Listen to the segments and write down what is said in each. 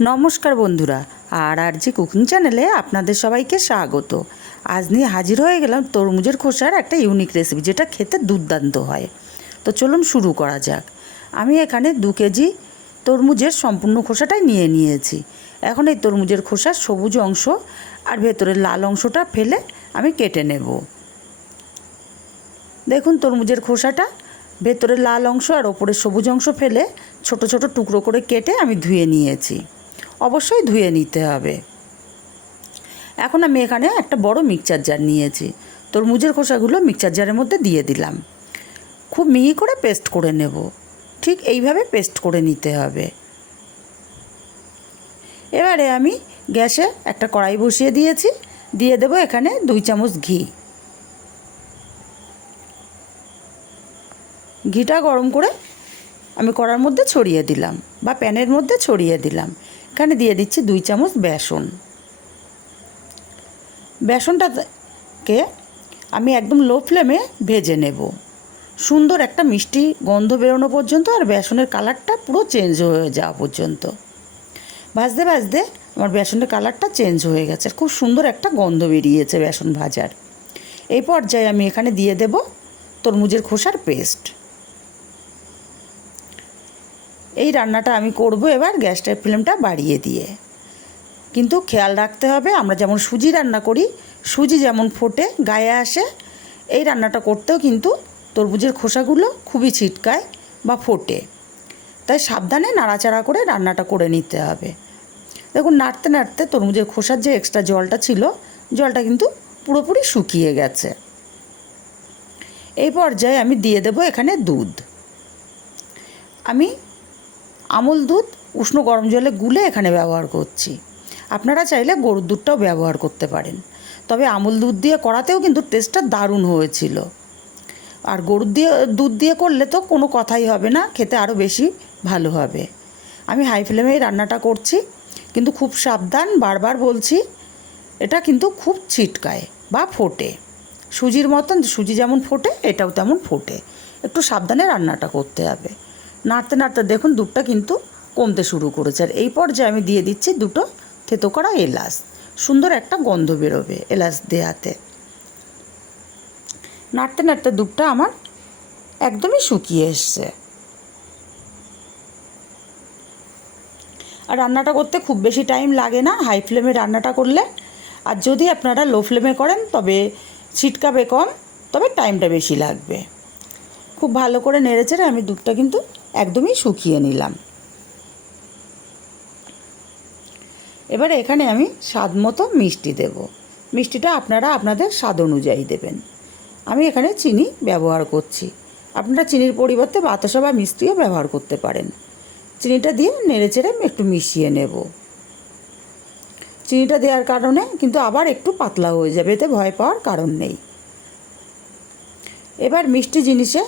নমস্কার বন্ধুরা, আর আর জি কুকিং চ্যানেলে আপনাদের সবাইকে স্বাগত। আজ নিয়ে হাজির হয়ে গেলাম তরমুজের খোসার একটা ইউনিক রেসিপি যেটা খেতে দুর্দান্ত হয়। তো চলুন শুরু করা যাক। আমি এখানে দু কেজি তরমুজের সম্পূর্ণ খোসাটাই নিয়ে নিয়েছি। এখন এই তরমুজের খোসার সবুজ অংশ আর ভেতরের লাল অংশটা ফেলে আমি কেটে নেব। দেখুন তরমুজের খোসাটা, ভেতরের লাল অংশ আর ওপরের সবুজ অংশ ফেলে ছোট ছোট টুকরো করে কেটে আমি ধুয়ে নিয়েছি। অবশ্যই ধুয়ে নিতে হবে। এখন আমি এখানে একটা বড় মিক্সচার জার নিয়েছি। তরমুজের খোসাগুলো মিক্সচার জারের মধ্যে দিয়ে দিলাম। খুব মিহি করে পেস্ট করে নেব। ঠিক এইভাবে পেস্ট করে নিতে হবে। এবারে আমি গ্যাসে একটা কড়াই বসিয়ে দিয়েছি। দিয়ে দেবো এখানে দুই চামচ ঘি। ঘিটা গরম করে আমি কড়ার মধ্যে ছড়িয়ে দিলাম বা প্যানের মধ্যে ছড়িয়ে দিলাম। এখানে দিয়ে দিচ্ছি দুই চামচ বেসন। বেসনটাকে আমি একদম লো ফ্লেমে ভেজে নেব। সুন্দর একটা মিষ্টি গন্ধ বেরোনো পর্যন্ত আর বেসনের কালারটা পুরো চেঞ্জ হয়ে যাওয়া পর্যন্ত। ভাজতে ভাজতে আমার বেসনের কালারটা চেঞ্জ হয়ে গেছে খুব সুন্দর একটা গন্ধ বেরিয়েছে বেসন ভাজার। এই পর্যায়ে আমি এখানে দিয়ে দেব তরমুজের খোসার পেস্ট। এই রান্নাটা আমি করব এবার গ্যাসটার ফ্লেমটা বাড়িয়ে দিয়ে। কিন্তু খেয়াল রাখতে হবে, আমরা যেমন সুজি রান্না করি, সুজি যেমন ফোটে, গায়ে আসে, এই রান্নাটা করতেও কিন্তু তরমুজের খোসাগুলো খুবই ছিটকায় বা ফোটে। তাই সাবধানে নাড়াচাড়া করে রান্নাটা করে নিতে হবে। দেখুন, নাড়তে নাড়তে তরমুজের খোসার যে এক্সট্রা জলটা ছিল, জলটা কিন্তু পুরোপুরি শুকিয়ে গেছে। এই পর্যায়ে আমি দিয়ে দেব এখানে দুধ। আমি আমুল দুধ, উষ্ণ গরম জলে গুলে এখানে ব্যবহার করছি। আপনারা চাইলে গরুর দুধটাও ব্যবহার করতে পারেন। তবে আমুল দুধ দিয়ে করাতেও কিন্তু টেস্টটা দারুণ হয়েছিল। আর গরুর দিয়ে, দুধ দিয়ে করলে তো কোনো কথাই হবে না, খেতে আরও বেশি ভালো হবে। আমি হাই ফ্লেমেই রান্নাটা করছি, কিন্তু খুব সাবধান বারবার বলছি, এটা কিন্তু খুব ছিটকায় বা ফোটে। সুজির মতন, সুজি যেমন ফোটে, এটাও তেমন ফোটে। একটু সাবধানে রান্নাটা করতে হবে। নাড়তে নাড়তে দেখুন দুধটা কিন্তু কমতে শুরু করেছে। আর এই পর্যায়ে আমি দিয়ে দিচ্ছি দুটো থেতো করা এলাচ। সুন্দর একটা গন্ধ বেরোবে এলাচ দেওয়াতে নাড়তে নাড়তে দুধটা আমার একদমই শুকিয়ে এসছে। আর রান্নাটা করতে খুব বেশি টাইম লাগে না, হাই ফ্লেমে রান্নাটা করলে। আর যদি আপনারা লো ফ্লেমে করেন, তবে ছিটকাবে কম, তবে টাইমটা বেশি লাগবে। খুব ভালো করে নেড়েচেড়ে আমি দুধটা কিন্তু একদমই শুকিয়ে নিলাম। এবারে এখানে আমি স্বাদ মতো মিষ্টি দেব। মিষ্টিটা আপনারা আপনাদের স্বাদ অনুযায়ী দেবেন। আমি এখানে চিনি ব্যবহার করছি। আপনারা চিনির পরিবর্তে বাতাসা বা মিষ্টিও ব্যবহার করতে পারেন। চিনিটা দিয়ে নেড়েচেড়ে একটু মিশিয়ে নেব। চিনিটা দেওয়ার কারণে কিন্তু আবার একটু পাতলা হয়ে যাবে, এতে ভয় পাওয়ার কারণ নেই। এবার মিষ্টি জিনিসে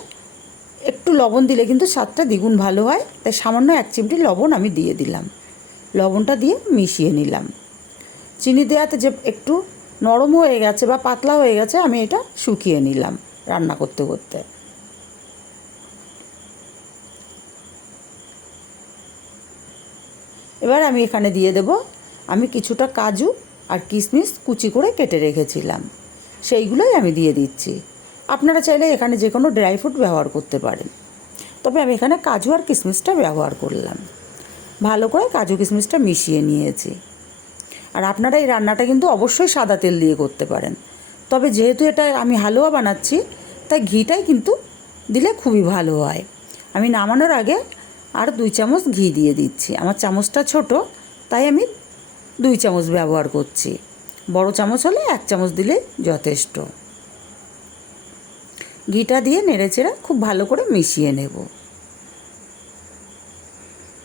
একটু লবণ দিলে কিন্তু স্বাদটা দ্বিগুণ ভালো হয়। তাই সামান্য এক চিমটি লবণ আমি দিয়ে দিলাম। লবণটা দিয়ে মিশিয়ে নিলাম। চিনি দেওয়াতে যে একটু নরম হয়ে গেছে বা পাতলা হয়ে গেছে, আমি এটা শুকিয়ে নিলাম রান্না করতে করতে। এবার আমি এখানে দিয়ে দেব, আমি কিছুটা কাজু আর কিশমিশ কুচি করে কেটে রেখেছিলাম। সেইগুলোই আমি দিয়ে দিচ্ছি। আপনারা চাইলে এখানে যে কোনো ড্রাই ফ্রুট ব্যবহার করতে পারেন। তবে আমি এখানে কাজু আর কিশমিশটা ব্যবহার করলাম। ভালো করে কাজু কিশমিশটা মিশিয়ে নিয়েছি। আর আপনারা এই রান্নাটা কিন্তু অবশ্যই সাদা তেল দিয়ে করতে পারেন। তবে যেহেতু এটা আমি হালুয়া বানাচ্ছি, তাই ঘিটাই কিন্তু দিলে খুবই ভালো হয়। আমি নামানোর আগে আর দুই চামচ ঘি দিয়ে দিচ্ছি। আমার চামচটা ছোট, তাই আমি দুই চামচ ব্যবহার করছি। বড় চামচ হলে এক চামচ দিলে যথেষ্ট। ঘিটা দিয়ে নেড়েচেড়ে খুব ভালো করে মিশিয়ে নেব।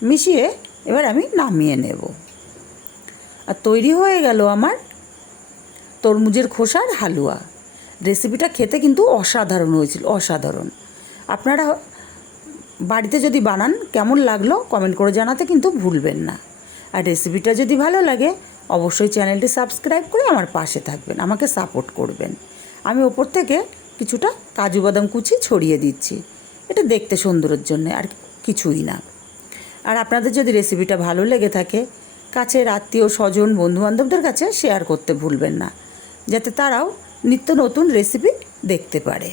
মিশিয়ে এবার আমি নামিয়ে নেব। আর তৈরি হয়ে গেল আমার তরমুজের খোসার হালুয়া। রেসিপিটা খেতে কিন্তু অসাধারণ হয়েছিল, অসাধারণ। আপনারা বাড়িতে যদি বানান, কেমন লাগল কমেন্ট করে জানাতে কিন্তু ভুলবেন না। আর রেসিপিটা যদি ভালো লাগে, অবশ্যই চ্যানেলটি সাবস্ক্রাইব করে আমার পাশে থাকবেন, আমাকে সাপোর্ট করবেন। আমি ওপর থেকে কিছুটা কাজু বাদাম কুচি ছড়িয়ে দিচ্ছি। এটা দেখতে সুন্দরের জন্য আর কিছুই না। আর আপনাদের যদি রেসিপিটা ভালো লেগে থাকে, কাছের আত্মীয়, স্বজন, বন্ধুবান্ধবদের কাছে শেয়ার করতে ভুলবেন না, যাতে তারাও নিত্য নতুন রেসিপি দেখতে পারে।